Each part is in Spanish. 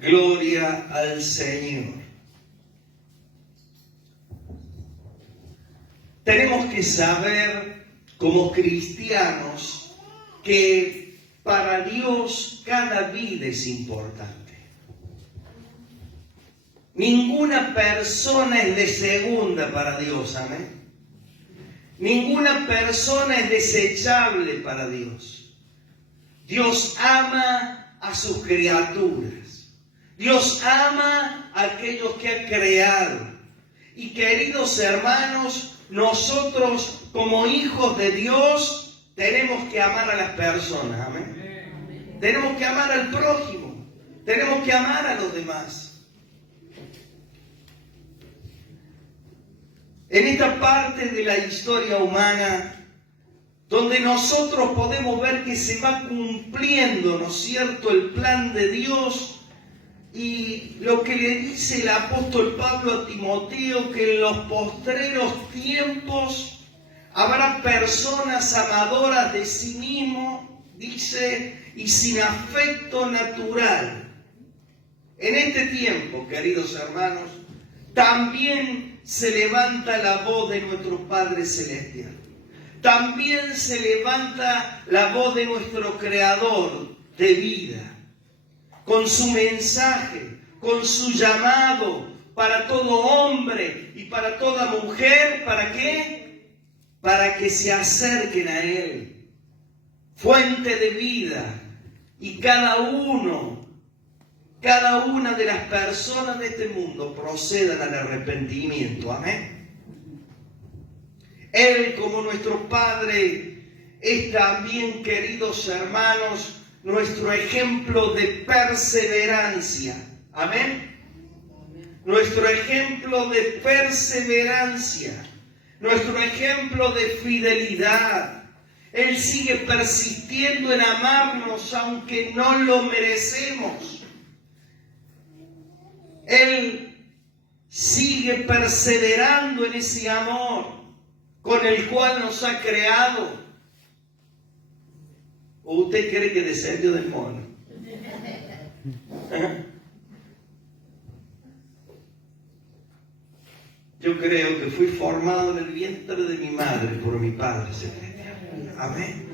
Gloria al Señor. Tenemos que saber como cristianos que para Dios cada vida es importante. Ninguna persona es de segunda para Dios, amén. Ninguna persona es desechable para Dios. Dios ama a sus criaturas. Dios ama a aquellos que ha creado. Y queridos hermanos, nosotros como hijos de Dios tenemos que amar a las personas, amén. Tenemos que amar al prójimo. Tenemos que amar a los demás. En esta parte de la historia humana, donde nosotros podemos ver que se va cumpliendo, ¿no es cierto?, el plan de Dios, y lo que le dice el apóstol Pablo a Timoteo, que en los postreros tiempos habrá personas amadoras de sí mismo, dice, y sin afecto natural. En este tiempo, queridos hermanos, también se levanta la voz de nuestro Padre Celestial. También se levanta la voz de nuestro Creador de vida, con su mensaje, con su llamado para todo hombre y para toda mujer. ¿Para qué? Para que se acerquen a Él, fuente de vida, y cada una de las personas de este mundo procedan al arrepentimiento. Amén. Él, como nuestro Padre, es también, queridos hermanos, nuestro ejemplo de perseverancia. Amén. Nuestro ejemplo de perseverancia. Nuestro ejemplo de fidelidad. Él sigue persistiendo en amarnos aunque no lo merecemos. Él sigue perseverando en ese amor con el cual nos ha creado. ¿O usted cree que descendió del mono? Yo creo que fui formado en el vientre de mi madre por mi Padre Celestial. Amén.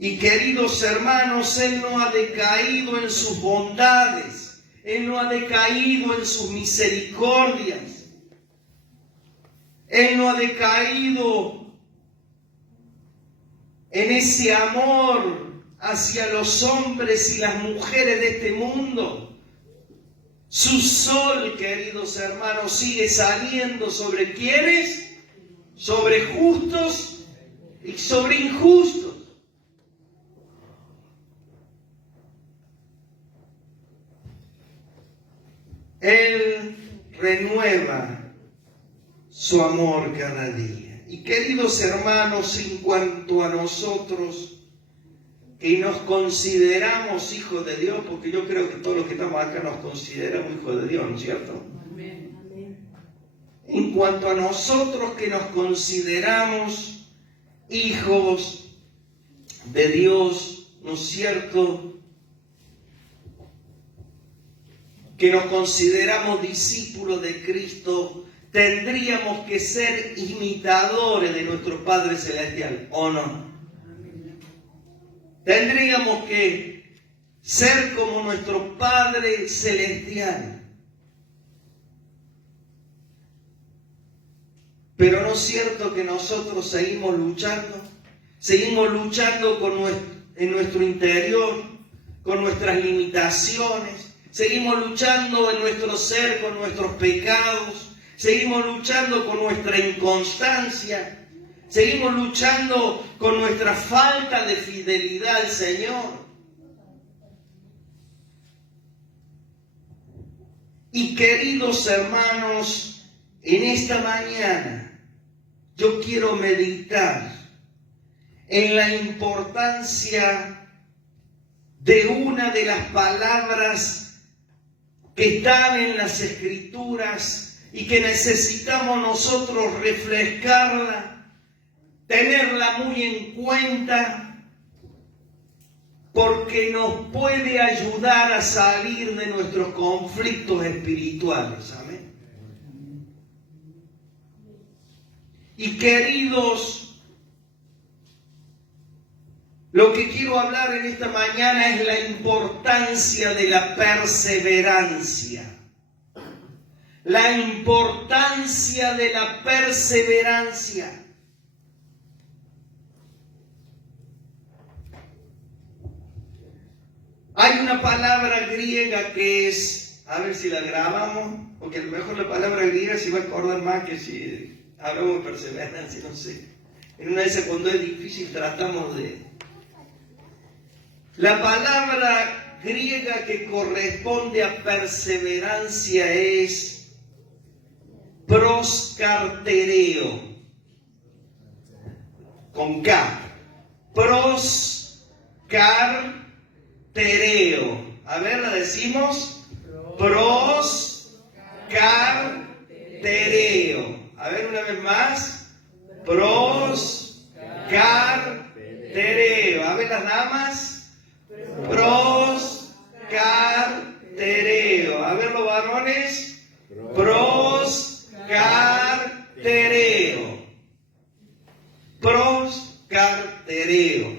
Y queridos hermanos, Él no ha decaído en sus bondades. Él no ha decaído en sus misericordias. Él no ha decaído en ese amor hacia los hombres y las mujeres de este mundo. Su sol, queridos hermanos, sigue saliendo sobre quienes, sobre justos y sobre injustos. Él renueva su amor cada día. Y queridos hermanos, en cuanto a nosotros, que nos consideramos hijos de Dios, porque yo creo que todos los que estamos acá nos consideramos hijos de Dios, ¿no es cierto? Amén. En cuanto a nosotros que nos consideramos hijos de Dios, ¿no es cierto?, que nos consideramos discípulos de Cristo, tendríamos que ser imitadores de nuestro Padre Celestial, ¿o no? Tendríamos que ser como nuestro Padre Celestial. Pero ¿no es cierto que nosotros seguimos luchando en nuestro interior, con nuestras limitaciones? Seguimos luchando en nuestro ser con nuestros pecados. Seguimos luchando con nuestra inconstancia. Seguimos luchando con nuestra falta de fidelidad al Señor. Y queridos hermanos, en esta mañana yo quiero meditar en la importancia de una de las palabras que están en las Escrituras y que necesitamos nosotros refrescarla, tenerla muy en cuenta, porque nos puede ayudar a salir de nuestros conflictos espirituales. Amén. Y queridos, lo que quiero hablar en esta mañana es la importancia de la perseverancia. La importancia de la perseverancia. Hay una palabra griega que es, a ver si la grabamos, porque a lo mejor la palabra griega se va a acordar más que si hablamos de perseverancia, no sé. En una de esas cuando es difícil tratamos de... La palabra griega que corresponde a perseverancia es proskartereo, con K. Proskartereo. A ver, la decimos. Proskartereo. A ver, una vez más. Proskartereo. A ver, las damas. Proskartereo. A ver, los varones. Proskartereo. Proskartereo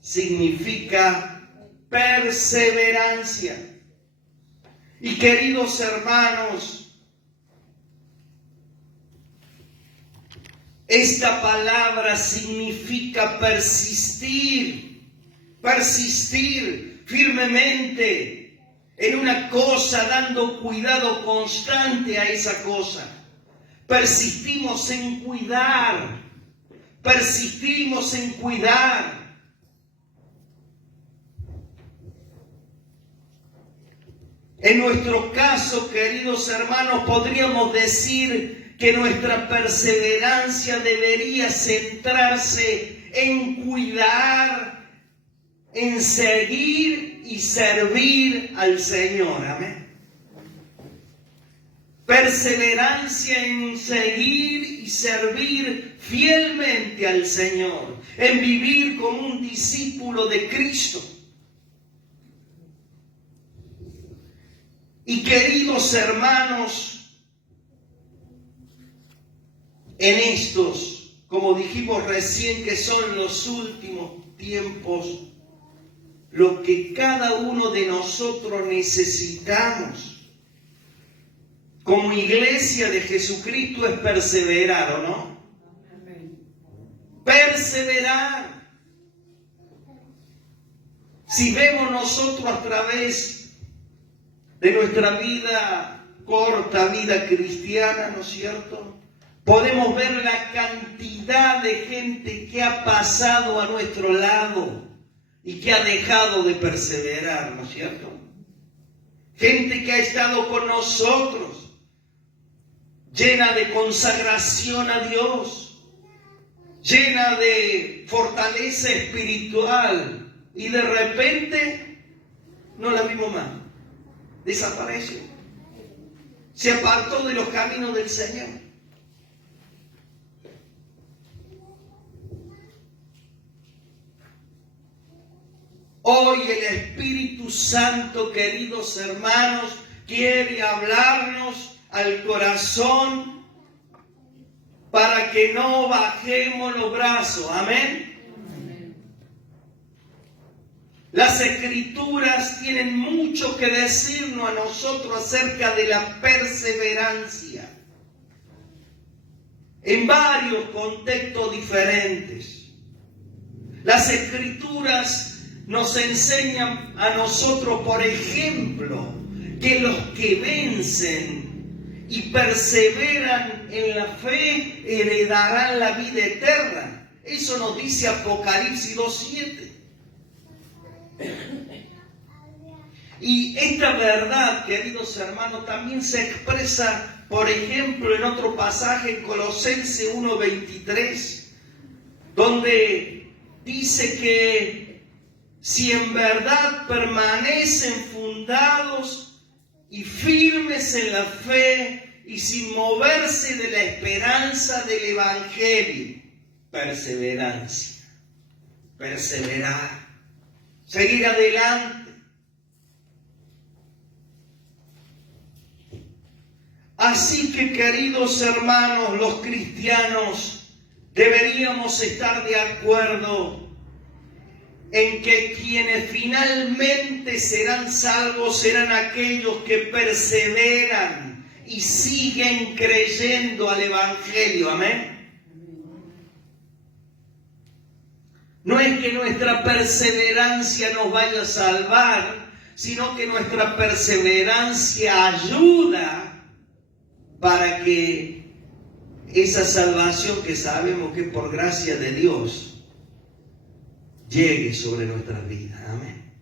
significa perseverancia. Y queridos hermanos, esta palabra significa persistir firmemente en una cosa, dando cuidado constante a esa cosa. Persistimos en cuidar. En nuestro caso, queridos hermanos, podríamos decir que nuestra perseverancia debería centrarse en cuidar, en seguir y servir al Señor. Amén. Perseverancia en seguir y servir fielmente al Señor, en vivir como un discípulo de Cristo. Y queridos hermanos, en estos, como dijimos recién, que son los últimos tiempos, lo que cada uno de nosotros necesitamos como iglesia de Jesucristo es perseverar, ¿o no? Perseverar. Si vemos nosotros a través de nuestra vida corta, vida cristiana, ¿no es cierto? Podemos ver la cantidad de gente que ha pasado a nuestro lado y que ha dejado de perseverar, ¿no es cierto? Gente que ha estado con nosotros, llena de consagración a Dios, llena de fortaleza espiritual, y de repente no la vimos más. Desapareció. Se apartó de los caminos del Señor. Hoy el Espíritu Santo, queridos hermanos, quiere hablarnos al corazón para que no bajemos los brazos. Amén. Las Escrituras tienen mucho que decirnos a nosotros acerca de la perseverancia en varios contextos diferentes. Las Escrituras nos enseñan a nosotros, por ejemplo, que los que vencen y perseveran en la fe heredarán la vida eterna. Eso nos dice Apocalipsis 2:7. Y esta verdad, queridos hermanos, también se expresa, por ejemplo, en otro pasaje, en Colosenses 1:23, donde dice que si en verdad permanecen fundados y firmes en la fe y sin moverse de la esperanza del Evangelio, perseverancia, perseverar. seguir adelante. Así que, queridos hermanos, los cristianos deberíamos estar de acuerdo en que quienes finalmente serán salvos serán aquellos que perseveran y siguen creyendo al Evangelio. Amén. No es que nuestra perseverancia nos vaya a salvar, sino que nuestra perseverancia ayuda para que esa salvación que sabemos que es por gracia de Dios llegue sobre nuestras vidas. Amén.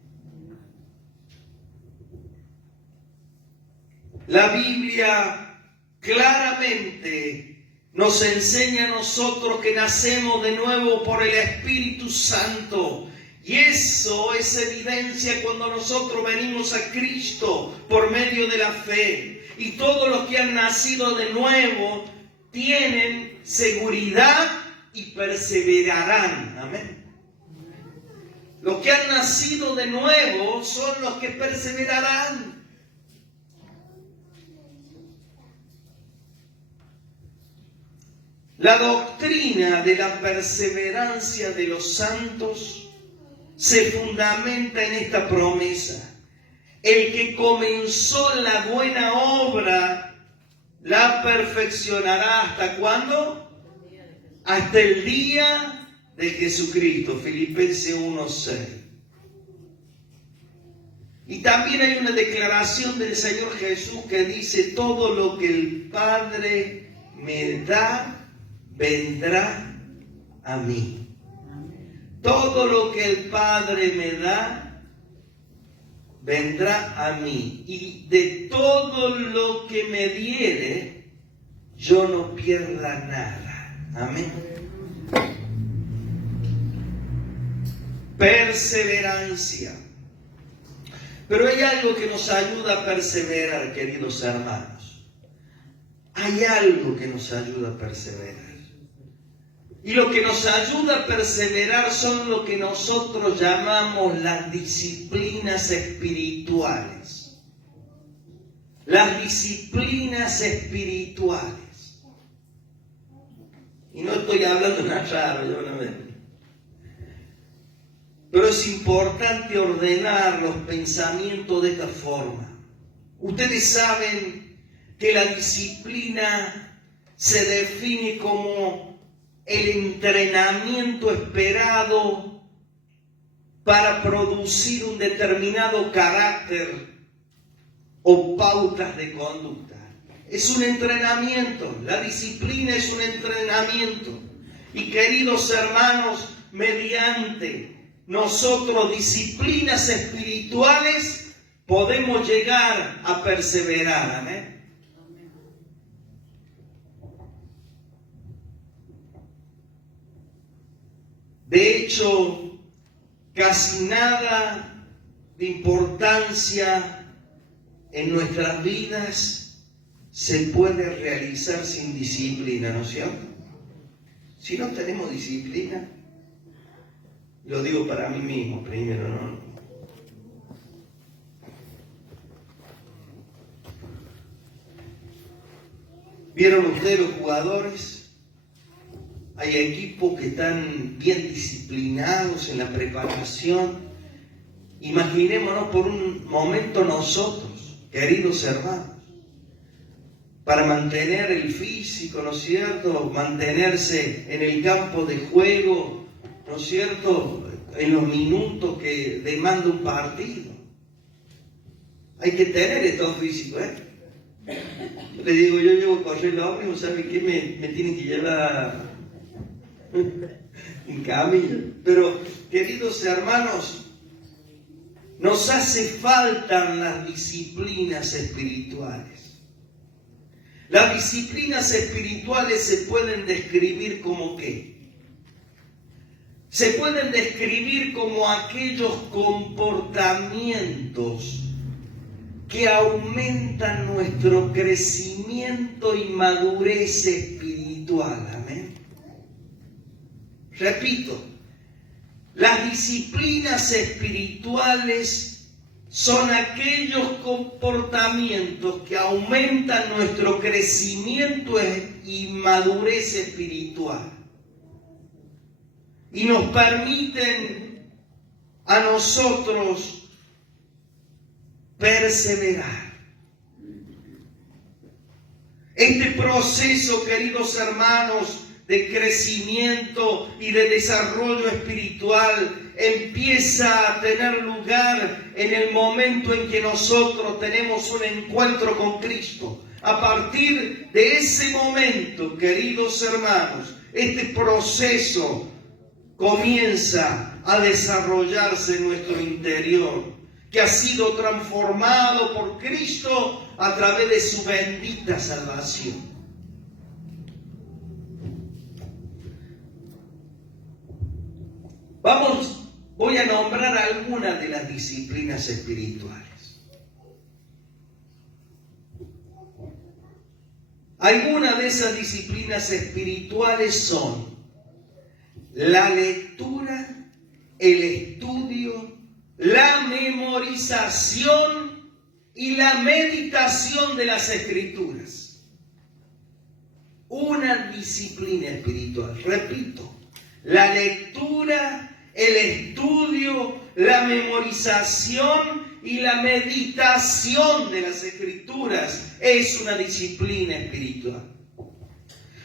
La Biblia claramente nos enseña a nosotros que nacemos de nuevo por el Espíritu Santo. Y eso es evidencia cuando nosotros venimos a Cristo por medio de la fe. Y todos los que han nacido de nuevo tienen seguridad y perseverarán. Amén. Los que han nacido de nuevo son los que perseverarán. La doctrina de la perseverancia de los santos se fundamenta en esta promesa. El que comenzó la buena obra la perfeccionará. ¿Hasta cuándo? Hasta el día de Jesucristo. Filipenses 1:6. Y también hay una declaración del Señor Jesús que dice: todo lo que el Padre me da vendrá a mí. Todo lo que el Padre me da vendrá a mí. Y de todo lo que me diere, yo no pierda nada. Amén. Perseverancia. Pero hay algo que nos ayuda a perseverar, queridos hermanos. Hay algo que nos ayuda a perseverar. Y lo que nos ayuda a perseverar son lo que nosotros llamamos las disciplinas espirituales. Las disciplinas espirituales. Y no estoy hablando de nada raro, pero es importante ordenar los pensamientos de esta forma. Ustedes saben que la disciplina se define como el entrenamiento esperado para producir un determinado carácter o pautas de conducta. Es un entrenamiento, la disciplina es un entrenamiento. Y queridos hermanos, mediante nosotros disciplinas espirituales podemos llegar a perseverar. Amén. De hecho, casi nada de importancia en nuestras vidas se puede realizar sin disciplina, ¿no es cierto? Si no tenemos disciplina, lo digo para mí mismo primero, ¿no? ¿Vieron ustedes los jugadores? Hay equipos que están bien disciplinados en la preparación. Imaginémonos por un momento nosotros, queridos hermanos, para mantener el físico, ¿no es cierto? Mantenerse en el campo de juego, ¿no es cierto? En los minutos que demanda un partido. Hay que tener estado físico, ¿eh? Yo le digo, yo llevo a correr la obra y ¿sabe qué? Me tienen que llevar en camino. Pero, queridos hermanos, nos hace falta las disciplinas espirituales. Las disciplinas espirituales se pueden describir como ¿qué? Se pueden describir como aquellos comportamientos que aumentan nuestro crecimiento y madurez espiritual. Amén. Repito, Las disciplinas espirituales son aquellos comportamientos que aumentan nuestro crecimiento y madurez espiritual y nos permiten a nosotros perseverar. Este proceso, queridos hermanos, de crecimiento y de desarrollo espiritual empieza a tener lugar en el momento en que nosotros tenemos un encuentro con Cristo. A partir de ese momento, queridos hermanos, este proceso comienza a desarrollarse en nuestro interior, que ha sido transformado por Cristo a través de su bendita salvación. Voy a nombrar algunas de las disciplinas espirituales. Algunas de esas disciplinas espirituales son la lectura, el estudio, la memorización y la meditación de las Escrituras. Una disciplina espiritual, repito, la lectura, el estudio, la memorización y la meditación de las Escrituras es una disciplina espiritual.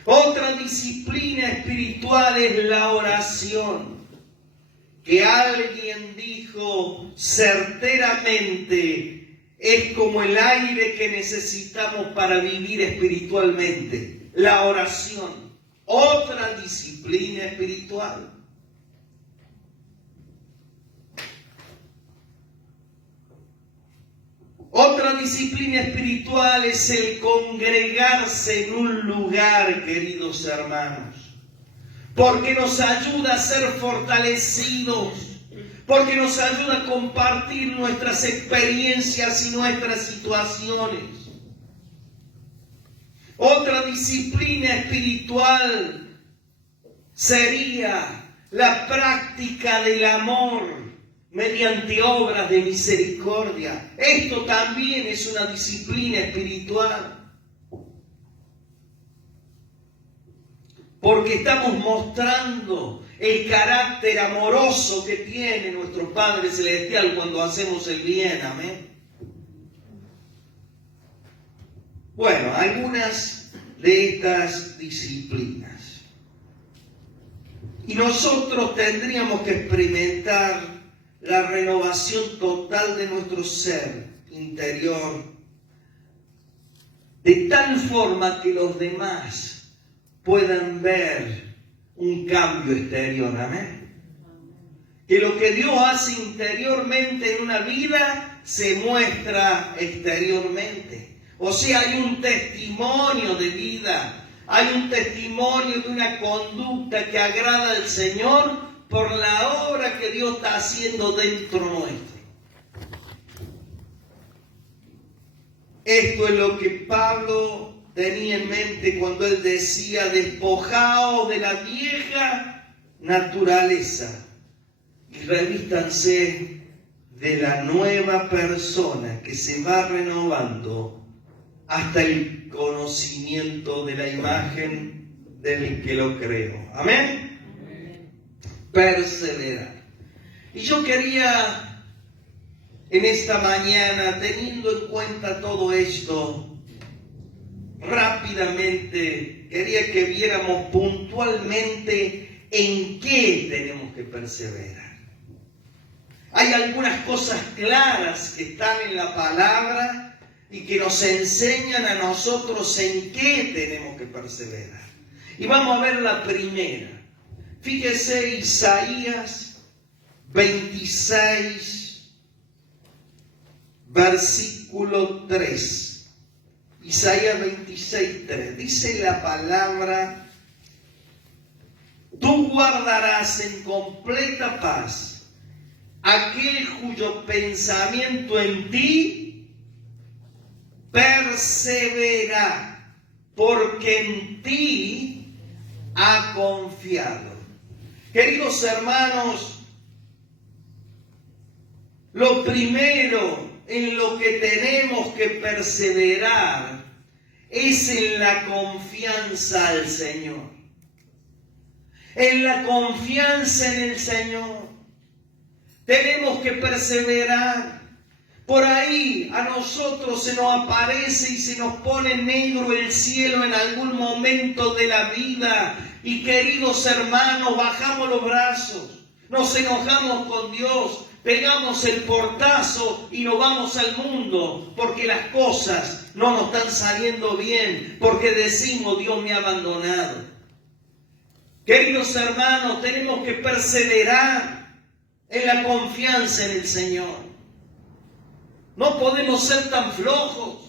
Otra disciplina espiritual es la oración, que alguien dijo certeramente, es como el aire que necesitamos para vivir espiritualmente, la oración. Otra disciplina espiritual. Otra disciplina espiritual es el congregarse en un lugar, queridos hermanos, porque nos ayuda a ser fortalecidos, porque nos ayuda a compartir nuestras experiencias y nuestras situaciones. Otra disciplina espiritual sería la práctica del amor mediante obras de misericordia. Esto también es una disciplina espiritual, porque estamos mostrando el carácter amoroso que tiene nuestro Padre Celestial cuando hacemos el bien. Amén. Bueno, algunas de estas disciplinas. Y nosotros tendríamos que experimentar la renovación total de nuestro ser interior, de tal forma que los demás puedan ver un cambio exterior. Amén. Que lo que Dios hace interiormente en una vida se muestra exteriormente. O sea, hay un testimonio de vida, hay un testimonio de una conducta que agrada al Señor por la obra que Dios está haciendo dentro nuestro. Esto es lo que Pablo tenía en mente cuando él decía: despojaos de la vieja naturaleza y revístanse de la nueva persona que se va renovando hasta el conocimiento de la imagen del que lo creó. Amén. Perseverar. Y yo quería en esta mañana, teniendo en cuenta todo esto, rápidamente quería que viéramos puntualmente en qué tenemos que perseverar. Hay algunas cosas claras que están en la palabra y que nos enseñan a nosotros en qué tenemos que perseverar. Y vamos a ver la primera. Fíjese, Isaías 26, versículo 3. Isaías 26, 3. Dice la palabra: tú guardarás en completa paz aquel cuyo pensamiento en ti persevera, porque en ti ha confiado. Queridos hermanos, Lo primero en lo que tenemos que perseverar es en la confianza al Señor. En la confianza en el Señor. Tenemos que perseverar. Por ahí a nosotros se nos aparece y se nos pone negro el cielo en algún momento de la vida. Y queridos hermanos, bajamos los brazos, nos enojamos con Dios, pegamos el portazo y nos vamos al mundo porque las cosas no nos están saliendo bien, porque decimos Dios me ha abandonado. Queridos hermanos, tenemos que perseverar en la confianza en el Señor. No podemos ser tan flojos.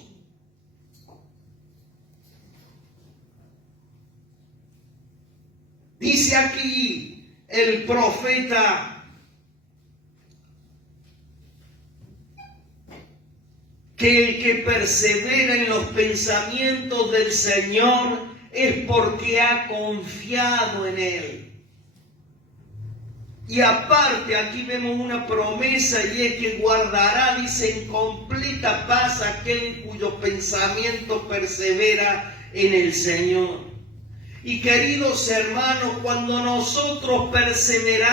Dice aquí el profeta que el que persevera en los pensamientos del Señor es porque ha confiado en Él. Y aparte aquí vemos una promesa y es que guardará, dice, en completa paz aquel cuyo pensamiento persevera en el Señor. Y queridos hermanos, cuando nosotros perseveramos